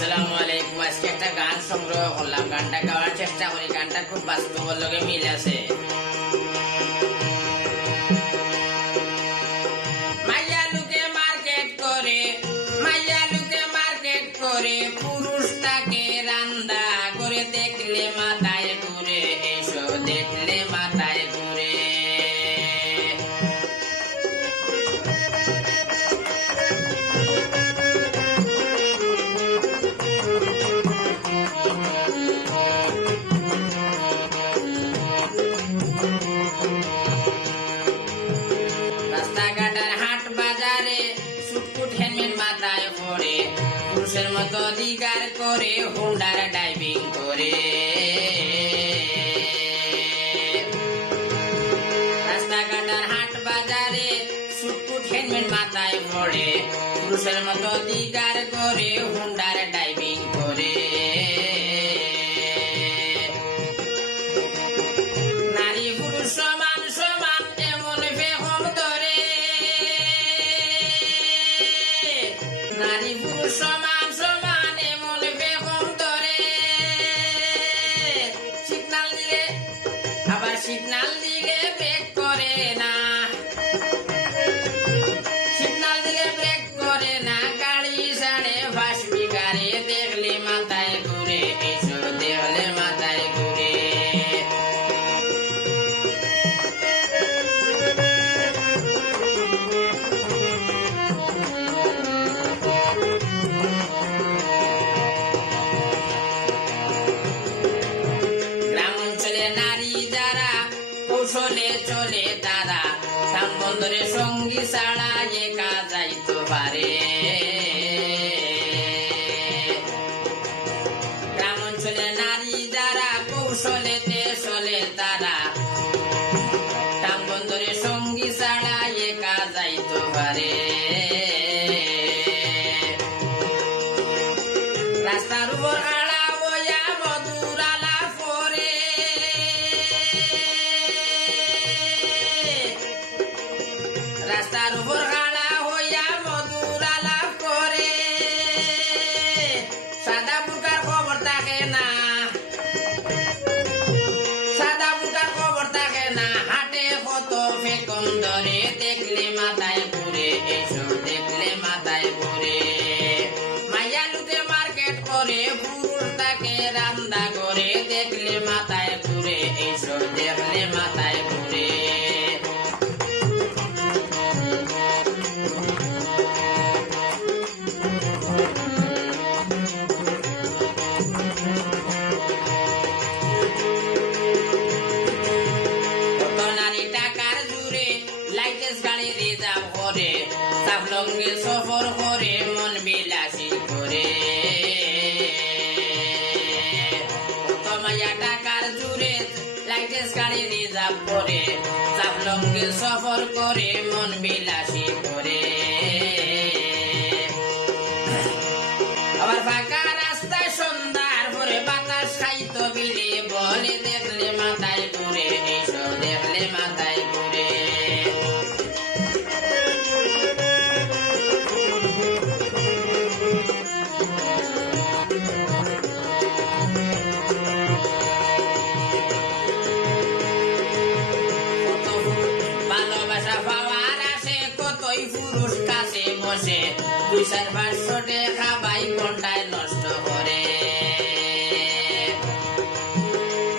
আসসালামু আলাইকুম। আজকে একটা গান সংগ্রহ করলাম, গানটা গাওয়ার চেষ্টা করি। গানটা খুব বাস্তবের লগে মিল আছে। মাইয়া লুকে মার্কেট করে, মাইয়া লুকে মার্কেট করে, পুরুষটাকে রান্দা করে, দেখলে মাথায় ঘুরে, এইসব দেখলে মাথায় ঘুরে। রাস্তাঘাটের হাট বাজারে সুটকুট হেলমেট মাথায় পরে, পুরুষের মতো দিগার করে, হুন্ডার ড্রাইভিং করে। রাস্তাঘাটের হাট বাজারে সুটকুট হেলমেট মাথায় পরে, পুরুষের মতো দিগার করে, হুন্ডার ড্রাইভিং করে। নারী পুরুষ সমান সমান এমন বেগম ধরে, নারী পুরুষ সমান সমান এমন বেগম ধরে। সিগনাল দিলে আবার সিগনাল দিলে ব্রেক করে না, সিগনাল দিলে ব্রেক করে না, গাড়ি সাড়ে ফাঁস বিগারে, দেখলে মাথায় ঘুরে, এইসব দেখলে মাথায় ঘুরে। গ্রাম অঞ্চলে নারী যারা কৌশলে চলে তারা, কাম বন্দরে সঙ্গী ছাড়া একা যাইতে পারে। গ্রাম অঞ্চলে নারী যারা কৌশলেতে চলে তারা, কাম বন্দরে সঙ্গী ছাড়া একা যাইতে পারে। রাস্তার উপর আড়া বইয়া মধুর আলাপ করে, রাস্তার উপর আড়া হইয়া মধুর আলাপ করে। সাদা বুকার খবর থাকে না, সাদা বুকার খবর থাকে না, হাটে কত ফেকম ধরে, দেখলে মাথায় ঘুরে, এইসব দেখলে মাথায় ঘুরে। মাইয়া লুকে মার্কেট করে, পুরুষটাকে রান্দা করে, দেখলে মাথায় ঘুরে, এইসব দেখলে মাথায় ঘুরে। কত নারী টাকার জুড়ে লাইটেস গাড়ি রিজার্ভ করে, সাফলঙ্গে সফর করে, মন বিলাসী করে। কত মাইয়া টাকার জুড়ে লাইটেস গাড়ি রিজার্ভ করে, সাফলঙ্গে সফর করে, মন বিলাসী করে। আবার ফাঁকা রাস্তায় সন্ধ্যার পরে বাতাস খাইতো বিলি বলে, দেখলে মাথায় ঘুরে, এইসব দেখলে মাথায় ঘুরে। কত ভালোবাসা পাওয়ার আসে, কতই পুরুষ কাছে বসে, 200-500 টাকা বাই ঘন্টায় নষ্ট করে।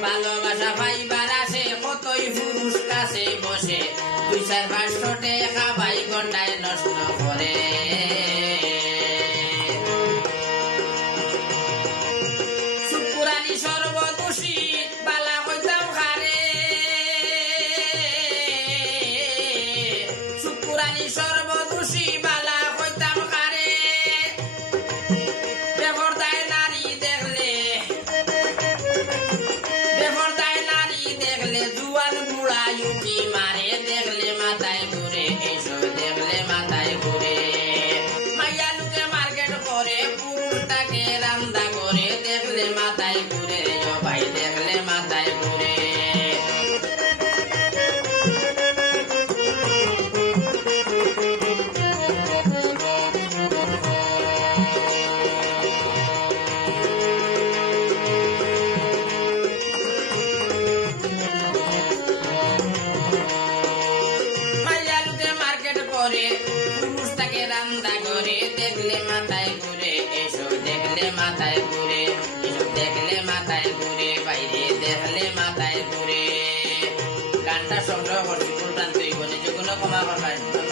ভালোবাসা পাইবার আসে, কতই পুরুষ কাছে বসে, 200-500 টাকা বাই ঘন্টায় নষ্ট করে। শুকুরানি সর্বদোষী বালা হইতাম খারে, শুকুরানি সর্বদোষী বালা হইতাম খারে। থাকে রান্দা করে দেখলে মাথায় ঘুরে এসো দেখলে মাথায় ঘুরে এসো দেখলে মাথায় ঘুরে বাইরে দেখলে মাথায় ঘুরে গানটা সংগ্রহ করছি ফুলটান তুই বলে যেগুলো ক্ষমা করবেন।